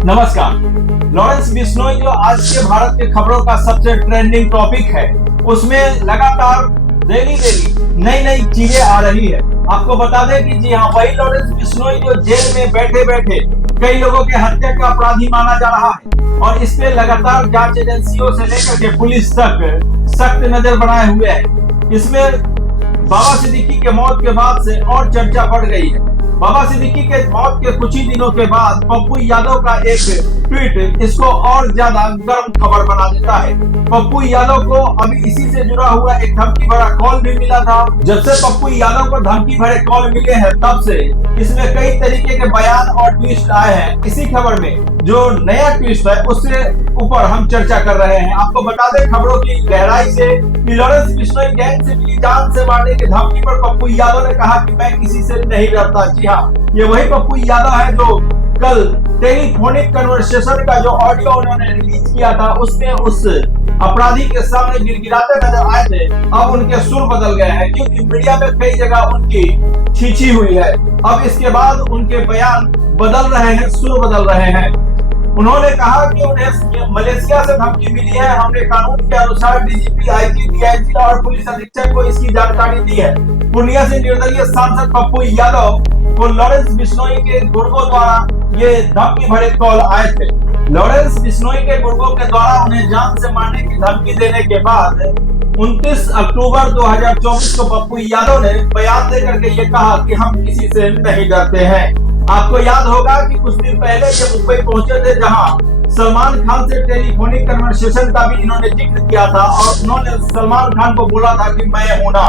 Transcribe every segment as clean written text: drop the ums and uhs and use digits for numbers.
नमस्कार। लॉरेंस बिश्नोई जो आज के भारत के खबरों का सबसे ट्रेंडिंग टॉपिक है, उसमें लगातार डेली नई नई चीजें आ रही है। आपको बता दें कि जी हाँ, वही लॉरेंस बिश्नोई जो जेल में बैठे बैठे कई लोगों के हत्या का अपराधी माना जा रहा है और इस पे लगातार जांच एजेंसियों से लेकर के पुलिस तक सख्त नजर बनाए हुए है। इसमें बाबा सिद्दीकी के मौत के बाद से और चर्चा बढ़ गई है। बाबा सिद्दीकी के मौत के कुछ ही दिनों के बाद पप्पू यादव का एक ट्वीट इसको और ज्यादा गर्म खबर बना देता है। पप्पू यादव को अभी इसी से जुड़ा हुआ एक धमकी भरा कॉल भी मिला था। जब से पप्पू यादव को धमकी भरे कॉल मिले हैं, तब से इसमें कई तरीके के बयान और ट्विस्ट आए हैं। इसी खबर में जो नया ट्विस्ट है उससे ऊपर हम चर्चा कर रहे हैं। आपको बता दें खबरों की गहराई से कि लॉरेंस बिश्नोई गैंग से मिली जान से मारने की धमकी पर पप्पू यादव ने कहा कि मैं किसी से नहीं डरता। जी हाँ, ये वही पप्पू यादव है जो कल टेलीफोनिक कन्वर्सेशन का जो ऑडियो उन्होंने रिलीज किया था, उसमें उस अपराधी के सामने गिड़गिड़ाते नजर आए थे। अब उनके सुर बदल गए हैं क्योंकि मीडिया में कई जगह उनकी खींची हुई है। अब इसके बाद उनके बयान बदल रहे हैं, सुर बदल रहे हैं। उन्होंने कहा कि उन्हें मलेशिया से धमकी मिली है। हमने कानून के अनुसार डीजीपी, आईजी, डीआईजी और पुलिस अधीक्षक को इसकी जानकारी दी है। पूर्णिया से निर्दलीय सांसद पप्पू यादव को लॉरेंस बिश्नोई के गुर्गों द्वारा ये धमकी भरे कॉल आए थे। लॉरेंस बिश्नोई के गुर्गों के द्वारा उन्हें जान से मारने की धमकी देने के बाद 29 अक्टूबर 2024 को पप्पू यादव ने बयान देकर के ये कहा कि हम किसी से नहीं डरते हैं। आपको याद होगा कि कुछ दिन पहले ये मुंबई पहुंचे थे, जहां सलमान खान से टेलीफोनिक कन्वर्सेशन का भी इन्होंने जिक्र किया था और उन्होंने सलमान खान को बोला था कि मैं हूं ना।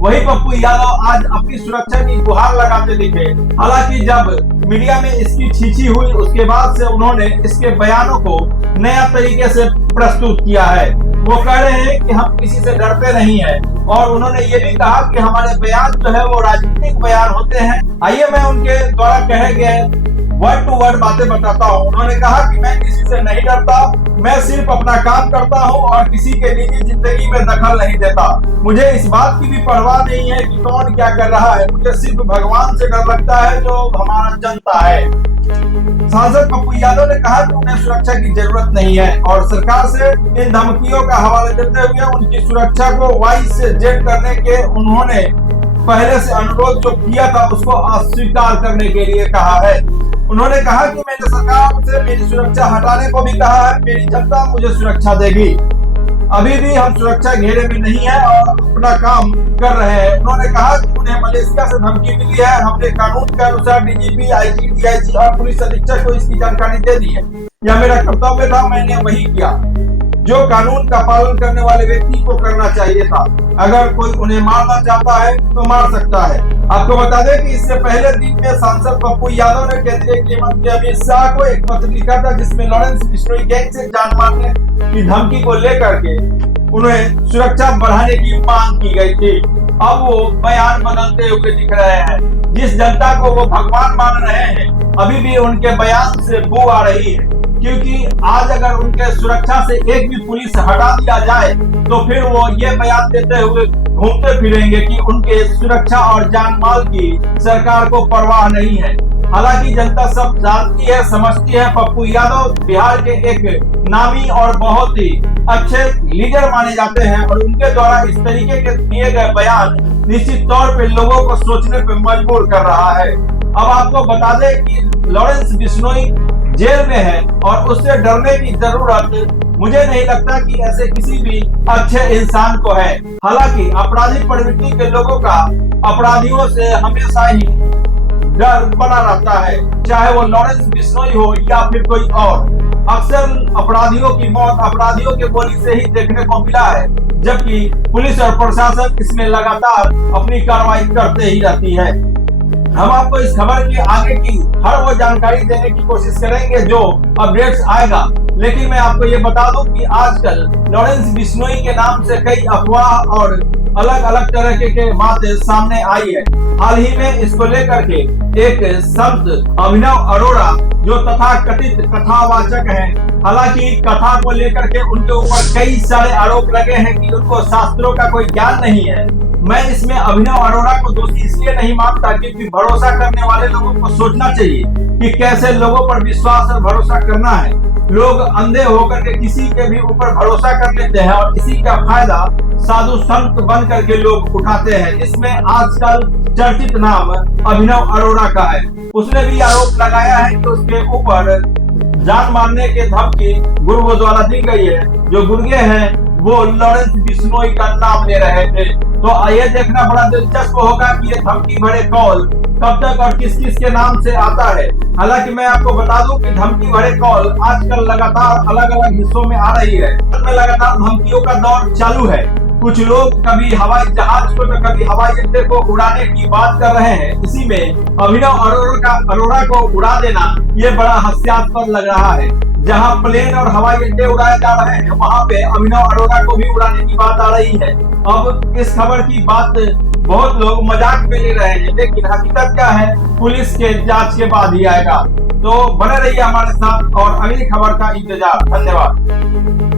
वही पप्पू यादव आज अपनी सुरक्षा की गुहार लगाते दिखे। हालांकि जब मीडिया में इसकी छीछी हुई, उसके बाद से उन्होंने इसके बयानों को नया तरीके से प्रस्तुत किया है। वो कह रहे हैं कि हम किसी से डरते नहीं है और उन्होंने ये भी कहा कि हमारे बयान जो है वो राजनीतिक बयान होते हैं। आइए मैं उनके द्वारा कहे गए वर्ड टू वर्ड बातें बताता हूँ। उन्होंने कहा कि मैं किसी से नहीं डरता, मैं सिर्फ अपना काम करता हूँ और किसी के निजी जिंदगी में दखल नहीं देता। मुझे इस बात की भी परवाह नहीं है कि कौन क्या कर रहा है। मुझे सिर्फ भगवान से डर लगता है जो हमारा जनता है। सांसद पप्पू यादव ने कहा कि उन्हें सुरक्षा की जरूरत नहीं है और सरकार से इन धमकियों का हवाला देते हुए उनकी सुरक्षा को वाई से जेड करने के उन्होंने पहले से अनुरोध जो किया था उसको अस्वीकार करने के लिए कहा है। उन्होंने कहा कि मैंने सरकार से मेरी सुरक्षा हटाने को भी कहा है। मेरी जनता मुझे सुरक्षा देगी। अभी भी हम सुरक्षा घेरे में नहीं है और अपना काम कर रहे हैं। उन्होंने कहा कि उन्हें मलेशिया से धमकी मिली है। हमने कानून के अनुसार डीजीपी, आईजी, डीआईजी और पुलिस अधीक्षक को इसकी जानकारी दे दी है। यह मेरा कर्तव्य था, मैंने वही किया जो कानून का पालन करने वाले व्यक्ति को करना चाहिए था। अगर कोई उन्हें मारना चाहता है तो मार सकता है। आपको बता दें कि इससे पहले दिन में सांसद पप्पू यादव ने केंद्रीय गृह मंत्री अमित शाह को एक पत्र लिखा था, जिसमें लॉरेंस बिश्नोई गैंग से जान मारने की धमकी को लेकर के उन्हें सुरक्षा बढ़ाने की मांग की गई थी। अब वो बयान बदलते हुए दिख रहे हैं। जिस जनता को वो भगवान मान रहे हैं, अभी भी उनके बयान से बू आ रही है, क्योंकि आज अगर उनके सुरक्षा से एक भी पुलिस हटा दिया जाए तो फिर वो ये बयान देते हुए घूमते फिरेंगे कि उनके सुरक्षा और जान माल की सरकार को परवाह नहीं है। हालांकि जनता सब जानती है, समझती है। पप्पू यादव बिहार के एक नामी और बहुत ही अच्छे लीडर माने जाते हैं और उनके द्वारा इस तरीके के दिए गए बयान निश्चित तौर पे लोगों को सोचने पे मजबूर कर रहा है। अब आपको बता दें कि लॉरेंस बिश्नोई जेल में है और उससे डरने की जरूरत मुझे नहीं लगता कि ऐसे किसी भी अच्छे इंसान को है। हालांकि अपराधी प्रवृत्ति के लोगों का अपराधियों से हमेशा ही डर बना रहता है, चाहे वो लॉरेंस बिश्नोई हो या फिर कोई और। अक्सर अपराधियों की मौत अपराधियों के गोली से ही देखने को मिला है, जबकि पुलिस और प्रशासन इसमें लगातार अपनी कार्रवाई करते ही रहती है। हम आपको इस खबर के आगे की हर वो जानकारी देने की कोशिश करेंगे जो अपडेट्स आएगा। लेकिन मैं आपको ये बता दूं कि आजकल लॉरेंस बिश्नोई के नाम से कई अफवाह और अलग अलग तरह के बातें सामने आई है। हाल ही में इसको लेकर के एक संत अभिनव अरोड़ा जो तथाकथित कथावाचक हैं, हालांकि कथा को लेकर के उनके ऊपर कई सारे आरोप लगे हैं कि उनको शास्त्रों का कोई ज्ञान नहीं है। मैं इसमें अभिनव अरोड़ा को दोषी इसलिए नहीं मानता क्योंकि भरोसा करने वाले लोगों को सोचना चाहिए कि कैसे लोगों पर विश्वास और भरोसा करना है। लोग अंधे होकर के किसी के भी ऊपर भरोसा कर लेते हैं और इसी का फायदा साधु संत बन करके लोग उठाते हैं। इसमें आजकल चर्चित नाम अभिनव अरोड़ा का है। उसने भी आरोप लगाया है कि उसके ऊपर जान मारने के धमकी गुरुओं द्वारा दी गई है। जो गुर्गे हैं वो लॉरेंस बिश्नोई का नाम ले रहे थे। तो ये देखना बड़ा दिलचस्प होगा कि ये धमकी भरे कॉल कब तक और किस किस के नाम से आता है। हालांकि मैं आपको बता दूं कि धमकी भरे कॉल आजकल लगातार अलग अलग हिस्सों में आ रही है। लगातार धमकियों का दौर चालू है। कुछ लोग कभी हवाई जहाज को तो कभी हवाई अड्डे को उड़ाने की बात कर रहे हैं। इसी में अभिनव अरोड़ा को उड़ा देना ये बड़ा हास्यास्पद लग रहा है। जहां प्लेन और हवाई अड्डे उड़ाए जा रहे हैं वहां पे अभिनव अरोड़ा को भी उड़ाने की बात आ रही है। अब इस खबर की बात बहुत लोग मजाक में ले रहे हैं, लेकिन हकीकत क्या है पुलिस के जांच के बाद ही आएगा। तो बने रहिए हमारे साथ और अगली खबर का इंतजार। धन्यवाद।